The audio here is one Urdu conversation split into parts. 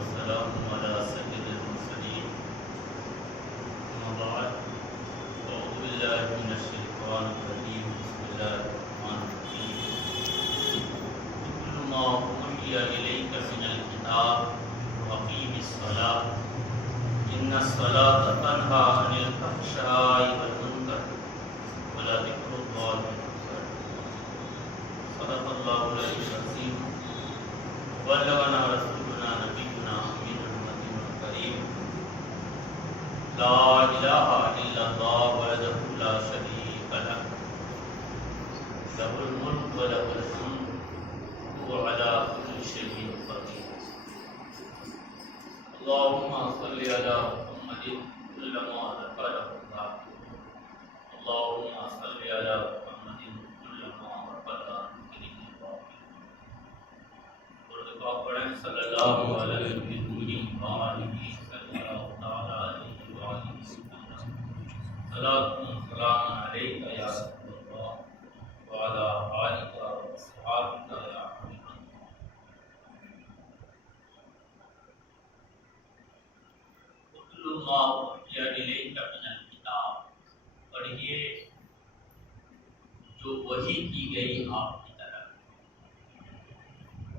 والسلام على سيد المرسلين أما بعد أعوذ بالله من الشيطان الرجيم بسم الله الرحمن الرحيم اتل ما أوحي إليك من الكتاب وأقيم الصلاة إن الصلاة تنهى عن الفحشاء والمنكر ولذكر الله أكبر صدق الله العلي العظيم وبلغنا رسولنا نبينا أمين المتين الكريم لا إله إلا الله وحده لا شريك له له الملك وله الحمد وهو على كل شيء قدير اللهم صل على محمد كلما ذكره الله اللهم صل على محمد كلما ذكره الله پڑھیں صلی اللہ علیہ وآلہ صلی اللہ تعالی علیہ وآلہ وسلم صلاۃ و سلام علیک یا رسول اللہ وعلی آلک و اصحابک یا حبیب اللہ۔ اتل ما اوحی الیک من الکتاب، پڑھیے جو وحی کی گئی آپ کی طرف،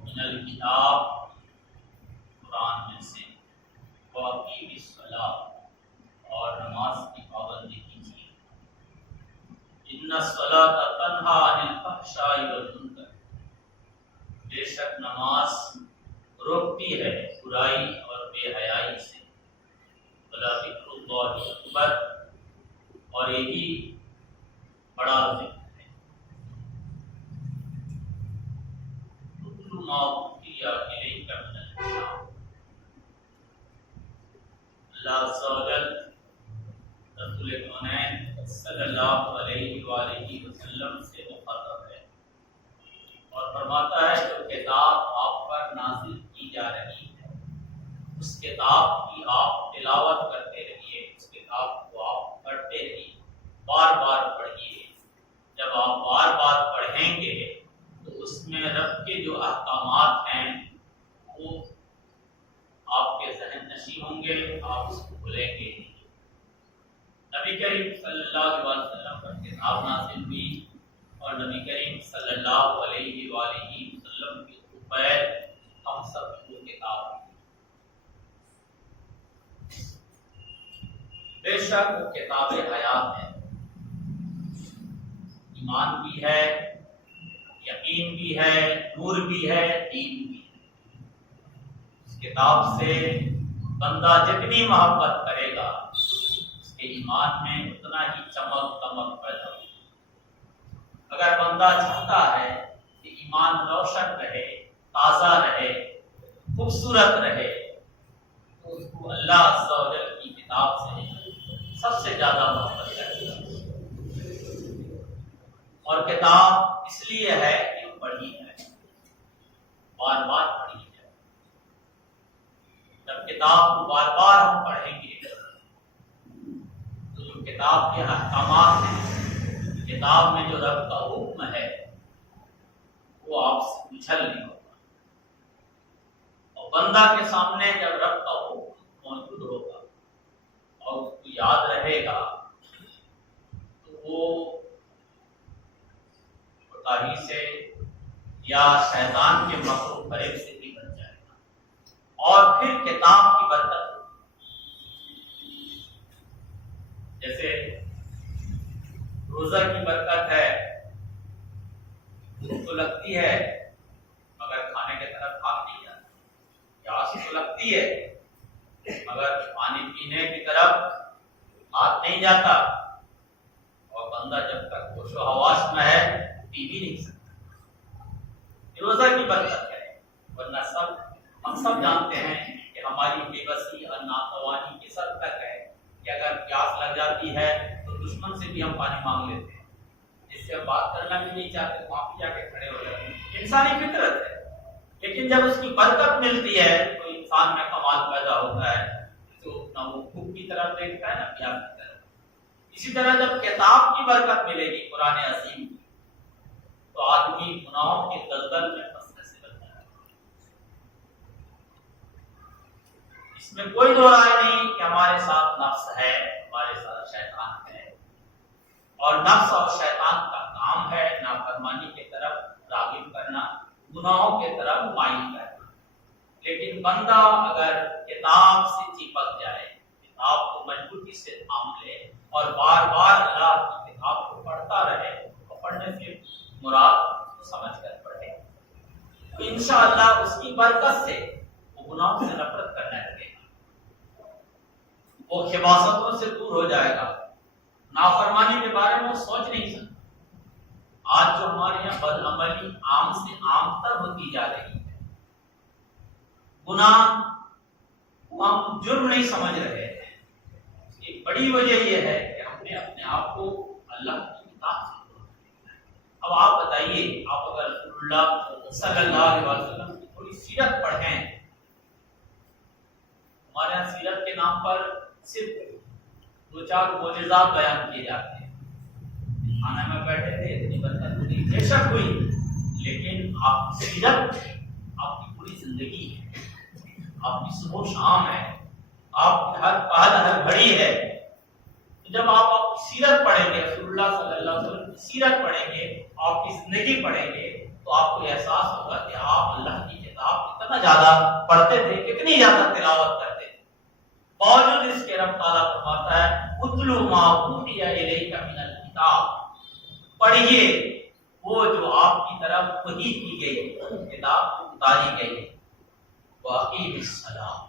من الکتاب قرآن میں سے، واقیم الصلاۃ اور نماز کی پابندی کیجیے، ان الصلاۃ تنہی عن الفحشاء والمنکر، بے شک نماز روکتی ہے برائی اور بے حیائی سے، ولذکر اللہ اکبر، اور یہی بڑا ذکر ہے۔ ما اوحی الیک من الکتاب، اللہ عز و جل رسول کونین صلی اللہ علیہ وآلہ وسلم سے مخاطب ہے اور فرماتا ہے جو کتاب آپ پر نازل کی جا رہی ہے اس کتاب کی آپ تلاوت کرتے رہیے، اس کتاب کو آپ پڑھتے رہیے، بار بار پڑھیے۔ جب آپ بار بار پڑھیں گے تو اس میں رب کے جو احکامات ہیں وہ آپ کے ذہن نشین ہوں گے، آپ اس کو بھولیں گے۔ نبی کریم صلی اللہ علیہ وسلم پر کتاب نازل ہوئی اور نبی کریم صلی اللہ علیہ وآلہ وسلم کے اوپر ہم سب کو کتاب دی۔ بے شک وہ کتاب حیات ہے، ایمان بھی ہے، یقین بھی ہے، نور بھی ہے، دین بھی ہے۔ اس کتاب سے بندہ جتنی محبت کرے گا اس کے ایمان میں اتنا ہی چمک دمک پیدا ہوگی۔ اگر بندہ چاہتا ہے کہ ایمان روشن رہے، تازہ رہے، خوبصورت رہے تو اس کو اللہ عز و جل کی کتاب سے سب سے زیادہ محبت کرے گا۔ اور کتاب اس لیے ہے کہ وہ پڑھی ہے، بار بار پڑھی ہے۔ جب کتاب کو بار بار ہم پڑھیں گے تو جو کتاب کے احکامات ہیں، کتاب میں جو رب کا حکم ہے وہ آپ سے اچھل نہیں ہوگا، اور بندہ کے سامنے جب رب کا حکم موجود ہوگا اور اس کو یاد رہے گا تو وہ کوتاہی سے یا شیطان کے مکر و فریب سے بھی بچ جائے گا، اور پھر کتاب کی برکت جیسے روزہ کی برکت ہے، بھوک تو لگتی ہے مگر کھانے کی طرف بھاگ نہیں جاتا، پیاس تو لگتی ہے مگر پانی پینے کی طرف ہاتھ نہیں جاتا، اور بندہ جب تک ہوش و حواس میں ہے پی بھی نہیں سکتا۔ روزہ کی برکت ہے، ورنہ ہم سب جانتے ہیں کہ ہماری بے بسی اور ناتوانی کس حد تک ہے کہ اگر پیاس لگ جاتی ہے تو دشمن سے بھی ہم پانی مانگ لیتے ہیں، جس سے بات کرنا بھی نہیں چاہتے، وہاں پہ جا کے کھڑے ہو جاتے ہیں۔ انسانی فطرت ہے، لیکن جب اس کی برکت ملتی ہے تو انسان میں کمال پیدا ہوتا ہے، تو نہ وہ بھوک کی طرف دیکھتا ہے نہ پیاس کی طرف۔ اسی طرح جب کتاب کی برکت ملے گی قرآن عظیم کی تو آدمی گناہوں کے دلدل میں پھنسنے سے بچ جائے گا۔ اس میں کوئی دو رائے نہیں کہ ہمارے ساتھ نفس ہے، ہمارے ساتھ شیطان ہے، اور نفس اور شیطان کا کام ہے نافرمانی کی طرف راغب کرنا، گناہوں کی طرف مائل کرنا۔ لیکن بندہ اگر کتاب سے چپک جائے، کتاب کو مضبوطی سے تھام لے اور بار بار اللہ کی کتاب کو پڑھتا رہے، تو پڑھنے سے مراد کو سمجھ کر پڑھے، تو انشاءاللہ اس کی برکت سے وہ گناہوں سے نفرت کرنے لگے گا، وہ خباثتوں سے دور ہو جائے گا، نافرمانی کے بارے میں وہ سوچ نہیں سکتا۔ آج جو ہمارے یہاں بدعملی عام سے عام تر ہوتی جا رہی ہے، گناہ کو ہم جرم نہیں سمجھ رہے ہیں، ایک بڑی وجہ یہ ہے کہ ہم نے اپنے آپ کو اللہ کی کتاب سے دور کیا ہے۔ اب آپ بتائیے، آپ اگر رسول اللہ صلی اللہ علیہ وسلم کی تھوڑی سیرت پڑھیں، ہمارے یہاں سیرت کے نام پر صرف دو چار معجزات بیان کیے جاتے ہیں، کھانے میں بیٹھے تھے، اتنی برکت ہوئی، بے شک ہوئی، لیکن آپ کی سیرت آپ کی پوری زندگی ہے، آپ کی صبح و شام ہے، آپ کی ہر پہل ہر گھڑی ہے۔ تو جب آپ سیرت پڑھیں گے، رسول اللہ صلی اللہ علیہ وسلم کی سیرت پڑھیں گے، آپ کی زندگی پڑھیں گے، تو آپ کو احساس ہوگا کہ آپ اللہ کی کتاب کتنا زیادہ پڑھتے تھے، کتنی زیادہ تلاوت کرتے تھے، باوجود اس کے رب تعالیٰ فرماتا ہے اتلو ما اوحی الیک من الکتاب، پڑھیے وہ جو آپ کی طرف وحی کی گئی، کتاب کو اتاری گئی، واقیم الصلاۃ،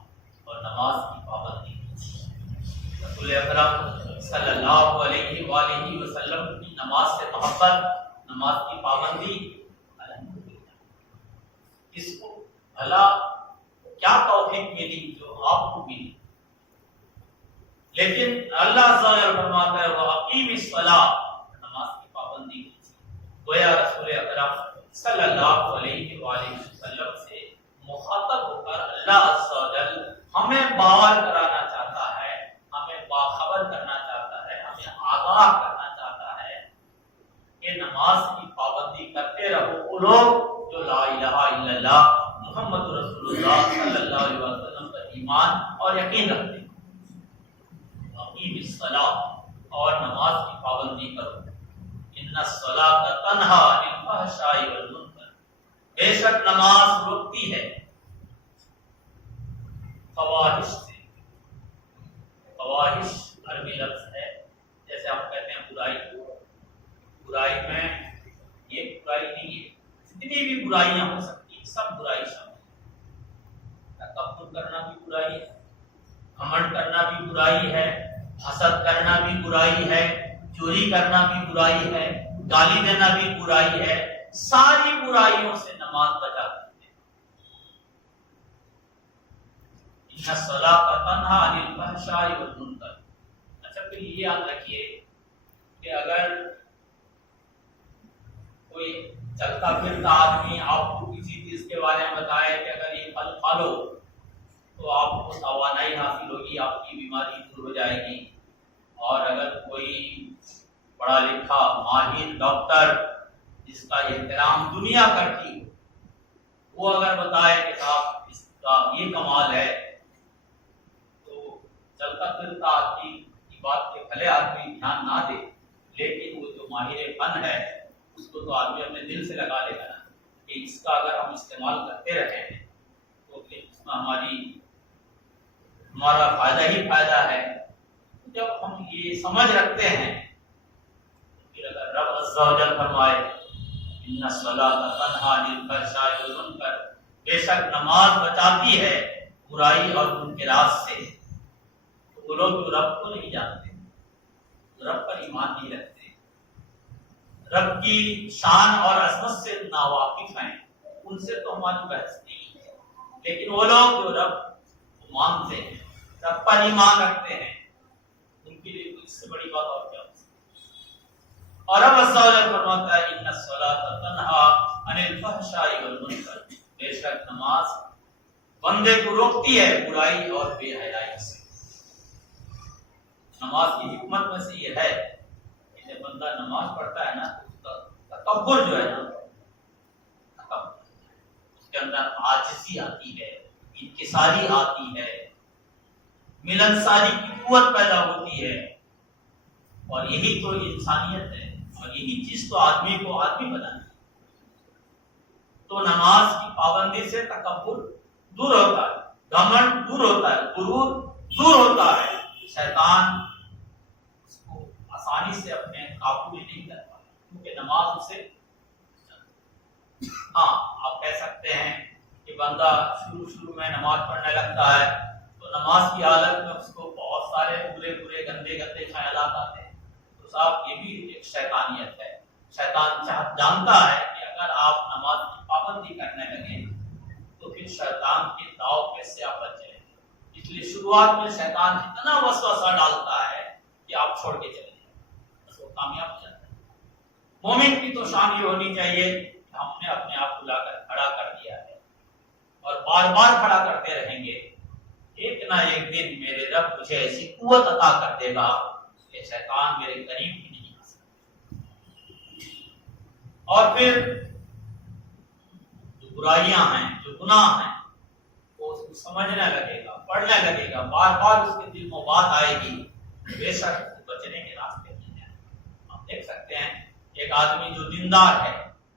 اور نماز کی پابندی کیجیے۔ رسول اکرم صلی اللہ علیہ وآلہ وسلم کی نماز سے محبت، نماز کی پابندی، الحمدللہ، اس کو بھلا کیا توفیق ملی جو آپ کو ملی، لیکن اللہ عز و جل فرماتا ہے واقیم الصلاۃ، نماز کی پابندی کیجیے۔ گویا رسول اکرم صلی اللہ علیہ وآلہ وسلم سے مخاطب ہو کر اللہ عز و جل ہمیں باور کرانا چاہتا ہے، ہمیں باخبر کرنا چاہتا ہے، ہمیں آگاہ کرنا چاہتا ہے کہ نماز کی پابندی کرتے رہو وہ لوگ جو لا الہ الا اللہ محمد رسول اللہ صلی اللہ علیہ وسلم پر ایمان اور یقین رکھتے ہیں۔ اقیم الصلاۃ، اور نماز کی پابندی کرو، ان الصلاۃ تنہی عن الفحشاء والمنکر، بے شک نماز روکتی ہے فواحش سے۔ فواحش عربی لفظ ہے، جیسے ہم کہتے ہیں برائی، برائی میں یہ برائی نہیں ہے، جتنی بھی برائیاں ہو سکتی ہیں سب برائی شامل ہے۔ تکبر کرنا بھی برائی ہے، گھمنڈ کرنا بھی برائی ہے، حسد کرنا بھی برائی ہے، چوری کرنا بھی برائی ہے، گالی دینا بھی برائی ہے، ساری برائیوں سے نماز بچاتی ہے۔ ان الصلاۃ تنہی عن الفحشاء والمنکر۔ اچھا، پھر یہ یاد رکھیے کہ اگر کوئی چلتا پھرتا آدمی آپ کو کسی چیز کے بارے میں بتائے کہ اگر یہ پھل کھا لو تو آپ کو توانائی حاصل ہوگی، آپ کی بیماری دور ہو جائے گی، اور اگر کوئی پڑھا لکھا ماہر ڈاکٹر جس کا احترام دنیا کرتی ہو، وہ اگر بتائے کہ صاحب اس کا یہ کمال ہے، تو چلتا پھرتا آدمی کی بات کے بھلے آدمی دھیان نہ دے، لیکن وہ جو ماہر فن ہے اس کو تو آدمی اپنے دل سے لگا لے گا نا کہ اس کا اگر ہم استعمال کرتے رہے ہیں تو پھر اس میں ہمارا فائدہ ہی فائدہ ہے۔ جب ہم یہ سمجھ رکھتے ہیں، پھر اگر رب عز و جل فرمائے ان الصلاۃ تنہی عن الفحشاء والمنکر، بے شک نماز بچاتی ہے برائی اور منکرات سے، تو وہ لوگ جو رب کو نہیں جانتے، جو رب پر ایمان نہیں رکھتے، رب کی شان اور عظمت سے ناواقف ہیں، ان سے تو ہماری بحث نہیں ہے، لیکن وہ لوگ جو رب کو مانتے ہیں، رب پر ایمان رکھتے ہیں، ان کے لیے اس سے بڑی بات اور کیا ہو سکتی ہے۔ اور رب عز و جل فرماتا ہے ان الصلاۃ تنہی عن الفحشاء والمنکر، بے شک نماز بندے کو روکتی ہے برائی اور بے حیائی سے۔ نماز کی حکمت میں سے یہ ہے کہ جب بندہ نماز پڑھتا ہے نا، اس کا تکبر جو ہے نا ختم، اس کے اندر عاجزی آتی ہے، انکساری آتی ہے، ملنساری کی قوت پیدا ہوتی ہے، اور یہی تو انسانیت ہے، اور یہی چیز تو آدمی کو آدمی بناتی ہے۔ تو نماز کی پابندی سے تکبر دور ہوتا ہے، گھمنڈ دور ہوتا ہے، غرور دور ہوتا ہے، شیطان اس کو آسانی سے اپنے قابو میں نہیں کر پاتا، کیونکہ نماز اسے آپ کہہ سکتے ہیں کہ بندہ شروع میں نماز پڑھنے لگتا ہے تو نماز کی حالت میں اس کو بہت سارے برے گندے خیالات آتے ہیں، تو صاحب یہ بھی ایک شیطانیت ہے۔ شیطان جانتا ہے کہ اگر آپ نماز کی پابندی کرنے لگیں تو پھر شیطان کے داؤ پہ سے آپ بچ جائیں گے، اس لیے شروعات میں شیطان اتنا وسوسہ ڈالتا ہے کہ آپ چھوڑ کے چلے جائیں، بس وہ کامیاب ہو جاتا ہے۔ مومن کی تو شان یہ ہونی چاہیے کہ ہم نے اپنے آپ کو لا کر کھڑا کر دیا ہے اور بار بار کھڑا کرتے رہیں گے، ایک نہ ایک دن میرے رب مجھے ایسی قوت عطا کر دے گا کہ شیطان میرے قریب بھی نہیں آ سکتا۔ اور پھر جو برائیاں ہیں، جو گناہ ہیں، وہ اس کو سمجھنے لگے گا، پڑھنے لگے گا، بار بار اس کے دل میں بات آئے گی، بے شک بچنے کے راستے نہیں ہیں۔ آپ دیکھ سکتے ہیں ایک آدمی جو دیندار ہے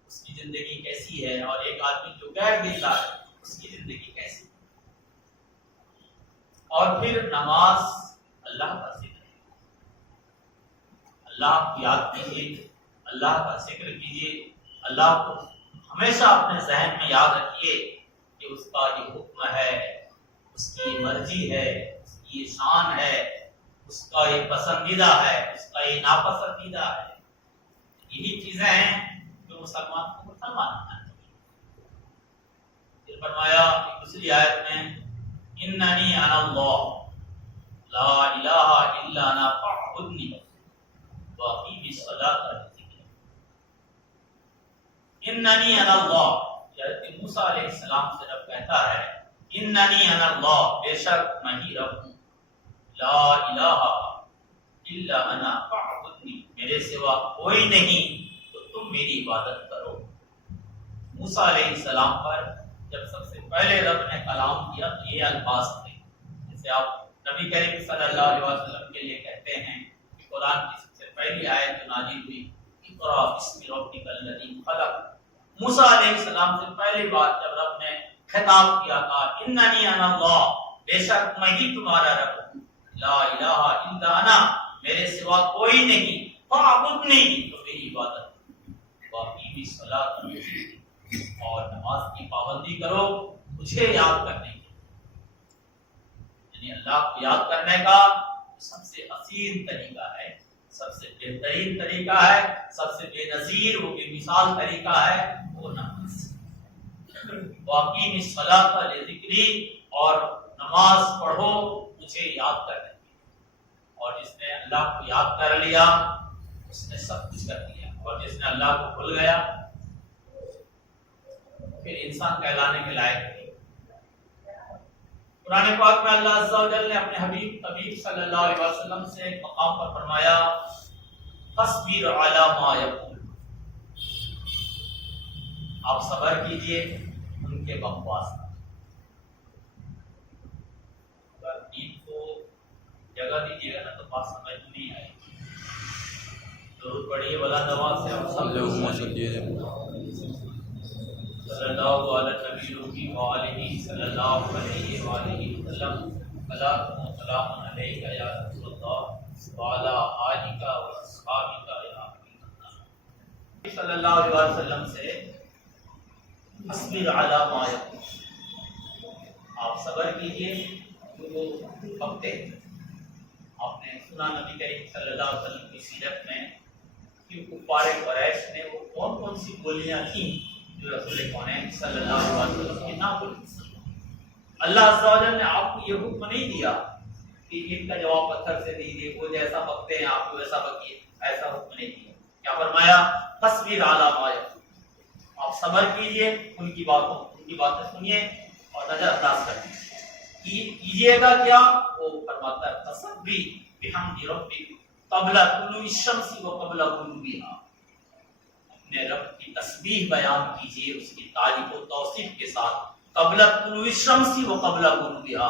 اس کی زندگی کیسی ہے، اور ایک آدمی جو غیر دیندار ہے اس کی زندگی کیسی ہے۔ اور پھر نماز اللہ کا ذکر ہے، اللہ کی یاد کیجیے، اللہ کا ذکر کیجیے، اللہ کو ہمیشہ اپنے ذہن میں یاد رکھیے کہ اس کا یہ حکم ہے، اس کی مرضی ہے، اس کی یہ شان ہے، اس کا یہ پسندیدہ ہے، اس کا یہ ناپسندیدہ ہے۔ یہی چیزیں ہیں جو مسلمان کو مسلمان ہونا چاہیے۔ پھر فرمایا دوسری آیت میں اننی انا اللہ لا الہ الا انا فاعبدنی واقیم الصلاۃ لذکری۔ اننی انا اللہ، حضرت موسیٰ علیہ السلام سے رب کہتا ہے اننی انا اللہ، بے شک میں ہی رب ہوں، لا الہ الا انا فاعبدنی، میرے سوا کوئی نہیں تو تم میری عبادت کرو۔ موسیٰ علیہ السلام پر جب سب سے پہلے رب نے کلام کیا تو یہ الفاظ تھے، جیسے آپ نبی کریم صلی اللہ علیہ وسلم کے لیے کہتے ہیں کہ قرآن کی سب سے پہلی آیت جو نازل ہوئی اقرأ بسم ربک الذی خلق، موسیٰ علیہ السلام سے پہلی بات جب رب نے خطاب کیا تھا اننی انا اللہ، بے شک میں ہی تمہارا رب ہوں، لا الہ الا انا، میرے سوا کوئی نہیں، فاعبدنی، تو میری عبادت، واقیم الصلاۃ، اور نماز کی پابندی کرو مجھے یاد کرنے کی، یعنی اللہ کو یاد کرنے کا سب سے حسین طریقہ ہے، سب سے بہترین طریقہ ہے، سب سے بے نظیر و بے مثال طریقہ ہے وہ نماز۔ واقیم الصلاۃ لذکری، اور نماز پڑھو مجھے یاد کرنے کی، اور جس نے اللہ کو یاد کر لیا اس نے سب کچھ کر لیا، اور جس نے اللہ کو بھول گیا پھر انسان کہلانے کے لائق نہیں۔ قرآن پاک میں اللہ عز و جل نے اپنے حبیب صلی اللہ علیہ وسلم سے ایک مقام پر فرمایا فاصبر علی ما یقول، آپ صبر کیجئے ان کے بکواس پر۔ اگر دین کو جگہ دیجیے گا نا تو بات سمجھ نہیں آئے گی۔ ضرور پڑھیے بلند آواز سے ہم سب صلی اللہ علیہ وآلہ صلی اللہ علیہ وآلہ وسلم، سلام علیکہ یا رسول اللہ وعلی آلہ واصحابہ یا حبیب اللہ۔ صلی اللہ علیہ وسلم سے اصبر علی ما یقول، آپ صبر کیجئے جو بکتے ہیں۔ آپ نے سنا نبی کریم صلی اللہ علیہ وسلم کی سیرت میں کہ کفار قریش نے وہ کون کون سی بولیاں تھیں جو رسول کونین صلی اللہ علیہ وسلم کی نہ بولی۔ اللہ عز و جل نے آپ کو یہ حکم نہیں دیا کہ ان کا جواب پتھر سے دیجیے، وہ جیسا بکتے ہیں آپ کو ویسا بکیے، ایسا حکم نہیں دیا۔ کیا فرمایا فاصبر علی ما یقول، آپ صبر کیجئے ان کی باتیں سنیے اور نظر انداز کر کیجئے گا۔ کیا وہ فرماتا ہے فسبح بحمد ربک قبل طلوع الشمس و قبل غروبها، اپنے رب کی تسبیح بیان کیجئے اس کی تعریف و توصیف کے ساتھ، قبل طلوع الشمس و قبل غروبها،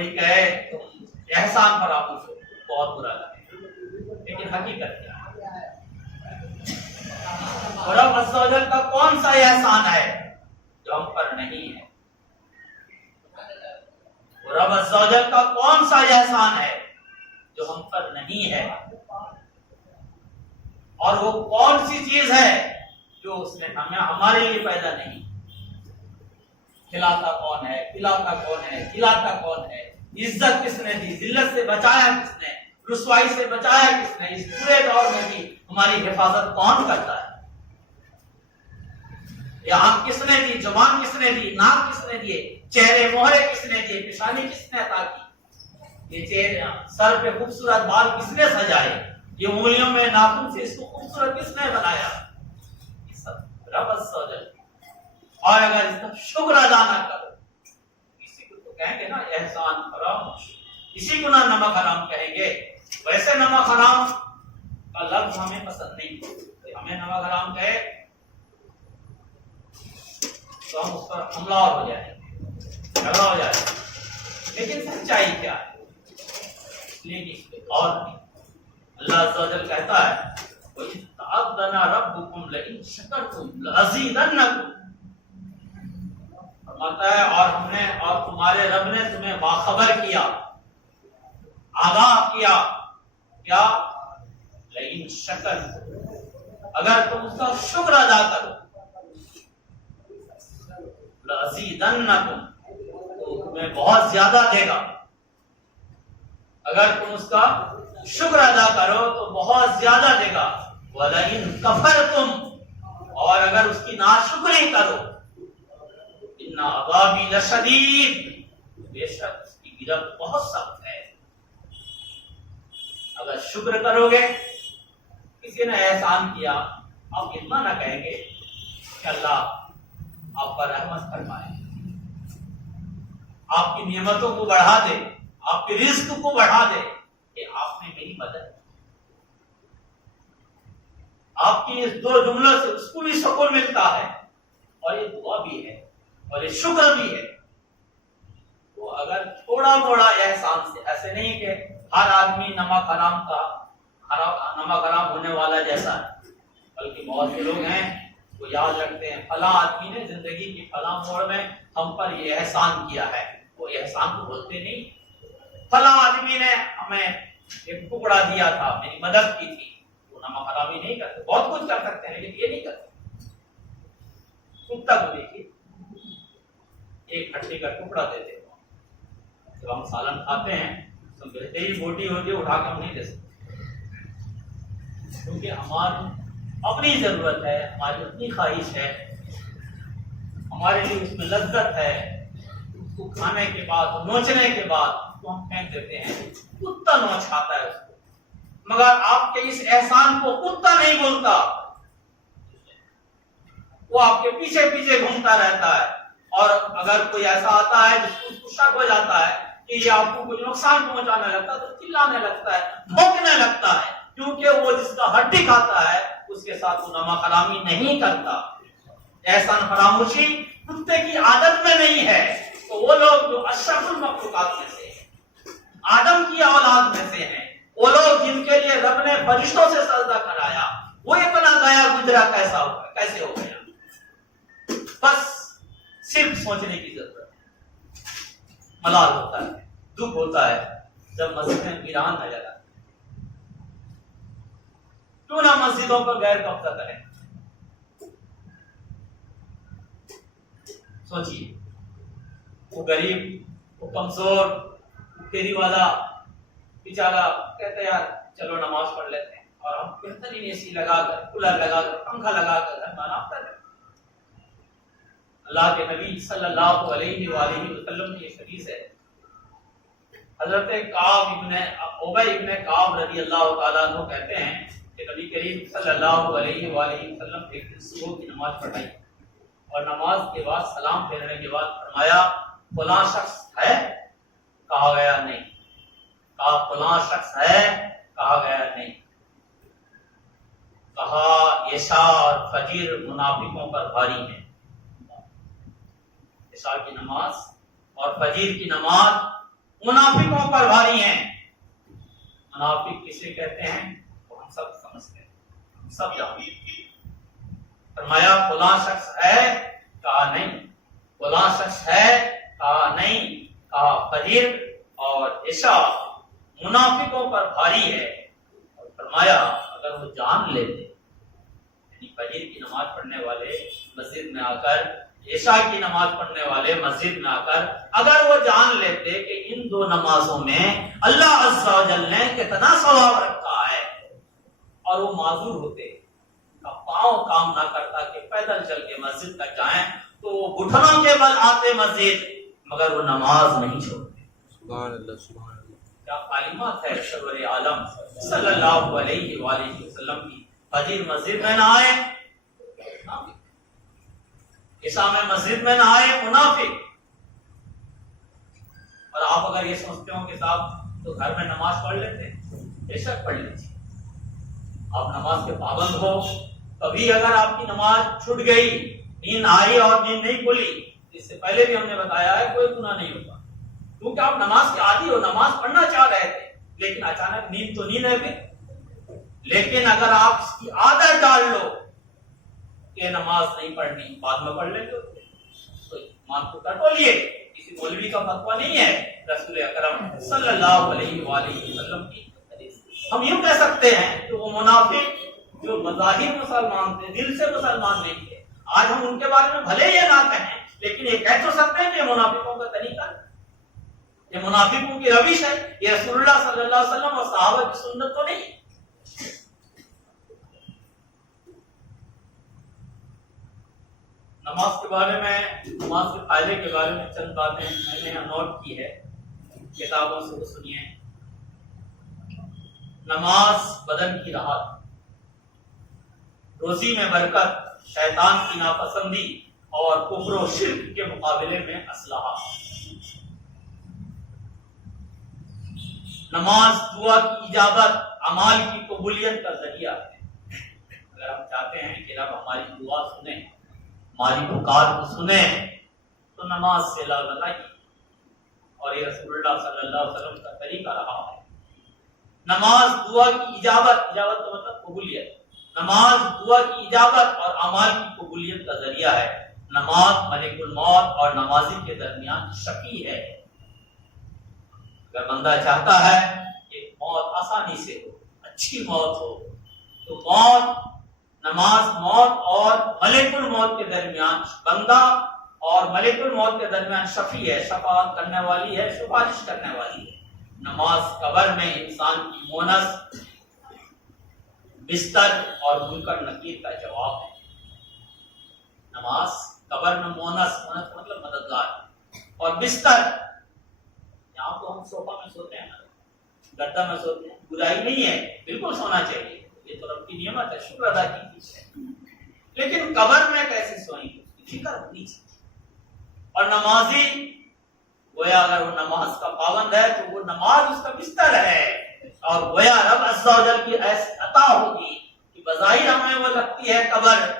کوئی کہے تم احسان فراموش ہو بہت برا لگے، لیکن حقیقت کیا ہے؟ رب عز و جل کا کون سا احسان ہے جو ہم پر نہیں ہے؟ رب عز و جل کا کون سا احسان ہے جو ہم پر نہیں ہے؟ اور وہ کون سی چیز ہے جو اس نے ہمیں ہمارے لیے پیدا نہیں؟ کھلاتا کون ہے، پلاتا کون ہے، کھلاتا کون ہے، عزت کس نے دی، ذلت سے بچایا کس نے، رسوائی سے بچایا کس نے، اس پورے دور میں بھی ہماری حفاظت کون کرتا ہے؟ یہ آنکھ کس نے دی، زبان کس نے دی، ناک کس نے دیے، چہرے مہرے کس نے دیے، پیشانی کس نے عطا کی، یہ چہرے سر پہ خوبصورت بال کس نے سجائے، یہ انگلیوں میں ناخن سے اس کو خوبصورت کس نے بنایا؟ یہ سب رب عز و جل۔ اور اگر اس کا شکر ادا نہ کرو، اسی کو تو کہیں گے نا احسان فراموش، اسی کو نہ نمک حرام کہیں گے۔ ویسے نمک حرام کا لفظ ہمیں پسند نہیں، ہمیں نمک حرام کہے تو ہم اس پر حملہ ہو جائیں گے، جھگڑا ہو جائے گا، لیکن سچائی کیا ہے؟ لیکن اس پہ اور نہیں، اللہ عز و جل کہتا ہے وَإِذْ تَعَذَّنَ رَبُّكُمْ لَئِن شَكَرْتُمْ لَأَزِيدَنَّكُمْ، فرماتا ہے اور تمہارے رب نے تمہیں باخبر کیا، آگاہ کیا، کیا؟ لئن شکرتم، اگر تم اس کا شکر ادا کرو، لأزیدنکم، تو تمہیں بہت زیادہ دے گا۔ اگر تم اس کا شکر ادا کرو تو بہت زیادہ دے گا۔ وَلَئِن کَفَرْتُمْ، اور اگر اس کی ناشکری کرو، ان عذابی لشدید، بے شک اس کی گرفت بہت سخت ہے۔ اگر شکر کرو گے، کسی نے احسان کیا، آپ اتنا نہ کہیں گے کہ اللہ آپ پر رحمت فرمائے، آپ کی نعمتوں کو بڑھا دے، آپ کے رزق کو بڑھا دے، کہ آپ نے میری مدد کی۔ آپ کی اس دو جملوں سے اس کو بھی سکون ملتا ہے، اور یہ دعا بھی ہے اور یہ شکر بھی ہے۔ تو اگر تھوڑا موڑا احسان سے، ایسے نہیں کہ ہر آدمی نمک حرام ہونے والا جیسا ہے، بلکہ بہت سے لوگ ہیں وہ یاد رکھتے ہیں فلاں آدمی نے زندگی کی فلاں موڑ میں ہم پر یہ احسان کیا ہے، وہ احسان کو بولتے نہیں۔ فلاں آدمی نے ہمیں ایک ٹکڑا دیا تھا، میری مدد کی تھی، وہ نمک حرامی نہیں کرتے۔ بہت کچھ کر سکتے ہیں لیکن یہ نہیں کرتے۔ کتا کو دیکھیے، ایک ہڈی کا ٹکڑا دے دے، جب ہم سالن کھاتے ہیں تو بہتری بوٹی ہوتی ہے، اٹھا کے ہم نہیں دے سکتے، کیونکہ ہماری اپنی ضرورت ہے، ہماری اپنی خواہش ہے، ہمارے لیے اس میں لذت ہے، اس کو کھانے کے بعد، نوچنے کے بعد تو ہم پھینک دیتے ہیں، کتا نوچ کھاتا ہے اس کو، مگر آپ کے اس احسان کو کتا نہیں بولتا، وہ آپ کے پیچھے پیچھے گھومتا رہتا ہے۔ اور اگر کوئی ایسا آتا ہے جس کو شک ہو جاتا ہے کہ یہ آپ کو کچھ نقصان پہنچانے لگتا ہے تو چلانے لگتا ہے، بھونکنے لگتا ہے، کیونکہ وہ جس کا ہڈی کھاتا ہے اس کے ساتھ وہ نمک حرامی نہیں کرتا۔ احسان فراموشی کتے کی عادت میں نہیں ہے۔ تو وہ لوگ جو اشرف المخلوقات میں سے ہیں، آدم کی اولاد میں سے ہیں، وہ لوگ جن کے لیے رب نے فرشتوں سے سجدہ کرایا، وہ اتنا گیا گزرا کیسے ہو گیا؟ بس صرف سوچنے کی ضرورت ہے۔ ملال ہوتا ہے، دکھ ہوتا ہے جب مسجدیں ویران نظر آتی، کیوں نہ مسجدوں پر غیر قبضہ کریں؟ سوچیے، وہ غریب، وہ کمزور، وہ پھیری والا بیچارہ کہتے یار چلو نماز پڑھ لیتے ہیں، اور ہم بہترین اے سی لگا کر، کولر لگا کر، پنکھا لگا کر گھر میں آرام کر رہے ہیں۔ اللہ کے نبی صلی اللہ علیہ وآلہ وسلم کی ایک حدیث ہے، حضرت ابی ابن کعب رضی اللہ تعالیٰ عنہ کہتے ہیں کہ نبی کریم صلی اللہ علیہ وآلہ وسلم ایک دن صبح کی نماز پڑھائی، اور نماز کے بعد سلام پھیرنے کے بعد فرمایا فلاں شخص ہے؟ کہا گیا نہیں۔ کہا فلاں شخص ہے؟ کہا گیا نہیں۔ کہا عشاء اور فجر منافقوں پر بھاری ہے۔ عشاء کی نماز اور فجر کی نماز منافقوں پر بھاری ہیں. منافق کسے کہتے ہیں وہ ہم سب سمجھتے ہیں, ہم سب جانتے ہیں. فرمایا فلاں شخص ہے, کہا نہیں. فلاں شخص ہے, کہا نہیں. کہا فجر اور عشاء منافقوں پر بھاری ہے. اور فرمایا اگر وہ جان لیتے, یعنی فجر کی نماز پڑھنے والے مسجد میں آ کر, عشاء کی نماز پڑھنے والے مسجد میں آ کر اگر وہ جان لیتے کہ ان دو نمازوں میں اللہ عز و جل نے کتنا ثواب رکھا ہے, اور وہ معذور ہوتے, کا پاؤں کام نہ کرتا کہ پیدل چل کے مسجد تک جائیں, تو وہ گھٹنوں کے بل آتے مسجد, مگر وہ نماز نہیں چھوڑتے. سبحان اللہ, سبحان اللہ. کیا تعلیمات ہے سرور عالم صلی اللہ علیہ وآلہ وسلم کی. فجر مسجد میں نہ آئے منافق, عشاء میں مسجد میں نہ آئے منافق. اور آپ اگر یہ سمجھتے ہو کہ صاحب تو گھر میں نماز پڑھ لیتے, بے شک پڑھ لیجیے. آپ نماز کے پابند ہو, کبھی اگر آپ کی نماز چھوٹ گئی, نیند آئی اور نیند نہیں کھلی, اس سے پہلے بھی ہم نے بتایا ہے کوئی گناہ نہیں ہوتا, کیونکہ آپ نماز کے عادی ہو, نماز پڑھنا چاہ رہے تھے, لیکن اچانک نیند تو نیند ہے پھر. لیکن اگر آپ اس کی عادت ڈال لو کہ نماز نہیں پڑھنی, بعد میں پڑھ لیں گے, تو ایمان کو ٹٹولیے. کسی مولوی کا فتویٰ نہیں ہے, رسول اکرم صلی اللہ علیہ وآلہ وسلم کی حدیث. ہم یوں کہہ سکتے ہیں کہ وہ منافق جو مظاہر مسلمان تھے, دل سے مسلمان نہیں تھے, آج ہم ان کے بارے میں بھلے یہ نہ کہیں, لیکن یہ کہہ تو سکتے ہیں کہ یہ منافقوں کا طریقہ ہے, یہ منافقوں کی روش ہے, یہ رسول اللہ صلی اللہ علیہ وسلم اور صحابہ کی سنت تو نہیں. نماز کے بارے میں, نماز کے فائدے کے بارے میں چند باتیں میں نے یہاں نوٹ کی ہے, کتابوں سے وہ سنیے. نماز بدن کی راحت, روزی میں برکت, شیطان کی ناپسندی اور کفر و شرک کے مقابلے میں اصلاح. نماز دعا کی اجابت, اعمال کی قبولیت کا ذریعہ ہے. اگر ہم چاہتے ہیں کہ رب ہماری دعا سنیں, ہماری پکار کو سنیں, تو نماز سے لگائیے, اور یہ رسول اللہ صلی اللہ علیہ وسلم کا طریقہ رہا ہے. نماز دعا کی اجابت, اجابت کا مطلب قبولیت, نماز دعا کی اجابت اور اعمال کی قبولیت کا ذریعہ ہے. نماز ملک الموت اور نمازی کے درمیان شفیع ہے. اگر بندہ چاہتا ہے کہ موت آسانی سے ہو, اچھی موت ہو, تو موت, نماز موت اور ملک الموت کے درمیان, بندہ اور ملک الموت کے درمیان شفیع ہے, شفاعت کرنے والی ہے, سفارش کرنے والی ہے. نماز قبر میں انسان کی مونس, بستر اور منکر نکیر کا جواب ہے. نماز قبر میں مونس, مونس مطلب مددگار, اور بستر, یہاں تو ہم صوفہ میں سوتے ہیں, گدا میں سوتے ہیں, برائی نہیں ہے, بالکل سونا چاہیے, یہ تو رب کی نعمت ہے, شکر ادا کیجیے. لیکن قبر میں کیسے سوئیں گے, اس کی فکر ہونی چاہیے. اور نمازی گویا اگر وہ نماز کا پابند ہے تو وہ نماز اس کا بستر ہے, اور گویا رب عز و جل کی ایسی عطا ہوگی کہ بظاہر ہمیں وہ لگتی ہے قبر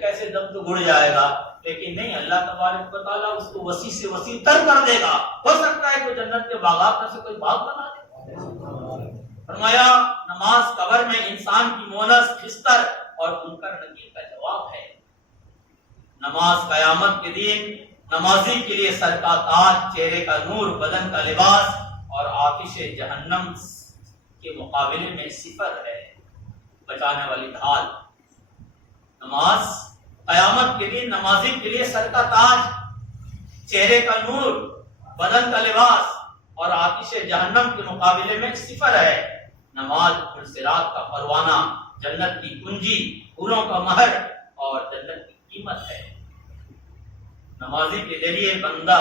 کیسے دم تو گڑ جائے گا, لیکن نہیں, اللہ تبارک و تعالیٰ اس کو وسیع سے وسیع تر کر دے گا. ہو سکتا ہے کہ جنت کے باغات میں سے کوئی باغ بنا دے. فرمایا نماز قبر میں انسان کی مونس, بستر اور منکر نکیر کا جواب ہے. نماز قیامت کے دن نمازی کے لیے سر کا تاج, چہرے کا نور, بدن کا لباس, اور آتش جہنم کے مقابلے میں صفر ہے, بچانے والی ڈھال. نماز قیامت کے دن نمازی کے لیے سر کا تاج, چہرے کا نور, بدن کا لباس اور آتش جہنم کے مقابلے میں صفر ہے. نماز صراط کا پروانہ, جنت کی کنجی, حوروں کا مہر اور جنت کی قیمت ہے. نمازی کے ذریعے بندہ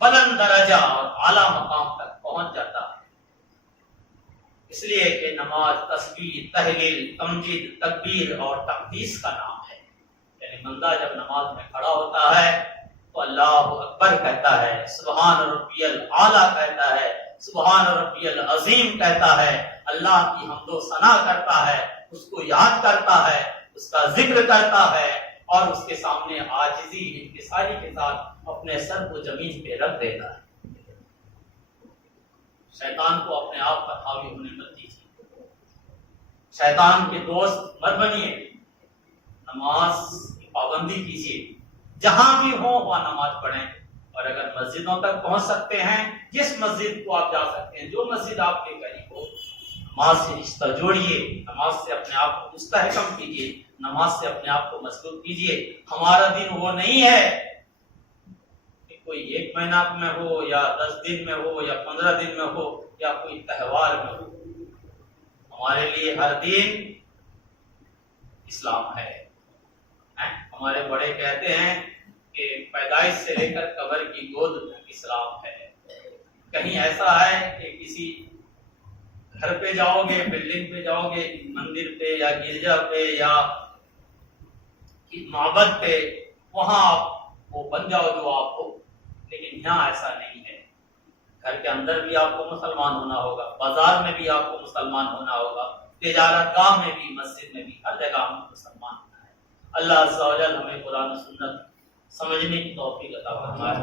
بلند درجہ اور اعلیٰ مقام تک پہنچ جاتا ہے. اس لیے کہ نماز تسبیح, تحلیل, تمجید, تکبیر اور تقدیس کا نام ہے. یعنی بندہ جب نماز میں کھڑا ہوتا ہے تو اللہ اکبر کہتا ہے, سبحان ربی الاعلیٰ کہتا ہے, سبحان ربی العظیم کہتا ہے, اللہ کی حمد و ثنا کرتا ہے, اس کو یاد کرتا ہے, اس کا ذکر کرتا ہے, اور اس کے سامنے عاجزی انکساری کے ساتھ اپنے سر کو زمین پہ رکھ دیتا ہے. شیطان کو اپنے آپ پر حاوی ہونے مت دیجیے، شیطان کے دوست مت بنیے، نماز کی پابندی کیجیے، جہاں بھی ہو وہاں نماز پڑھیں، اور اگر مسجدوں تک پہنچ سکتے ہیں، جس مسجد کو آپ جا سکتے ہیں، جو مسجد آپ کے قریب ہو، نماز سے رشتہ جوڑیے، نماز سے اپنے آپ کو مستحکم کیجیے، نماز سے اپنے آپ کو مضبوط کیجیے۔ ہمارا دن وہ نہیں ہے کہ کوئی 1 مہینہ میں ہو یا 10 دن میں ہو یا 15 دن میں ہو یا کوئی تہوار میں ہو، ہمارے لیے ہر دن اسلام ہے۔ ہمارے بڑے کہتے ہیں کہ پیدائش سے لے کر قبر کی گود تک اسلام ہے۔ کہیں ایسا ہے کہ کسی گھر پہ جاؤ گے، بلڈنگ پہ جاؤ گے، مندر پہ یا گرجا پہ یا معبد پہ، وہاں آپ وہ بن جاؤ جو آپ ہو، لیکن یہاں ایسا نہیں ہے۔ گھر کے اندر بھی آپ کو مسلمان ہونا ہوگا، بازار میں بھی آپ کو مسلمان ہونا ہوگا، تجارت گاہ میں بھی، مسجد میں بھی، ہر جگہ ہم مسلمان ہونا ہے۔ اللہ عز و جل ہمیں قرآن و سنت سمجھنے کی توفیق عطا فرمائے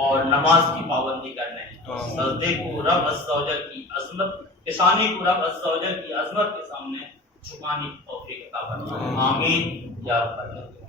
اور نماز کی پابندی کرنے، سجدے کو رب عز و جل کی عظمت، پیشانی کو رب عز و جل کی عظمت کے سامنے جھکانے کی توفیق عطا فرمائے۔ آمین یا رب العالمین۔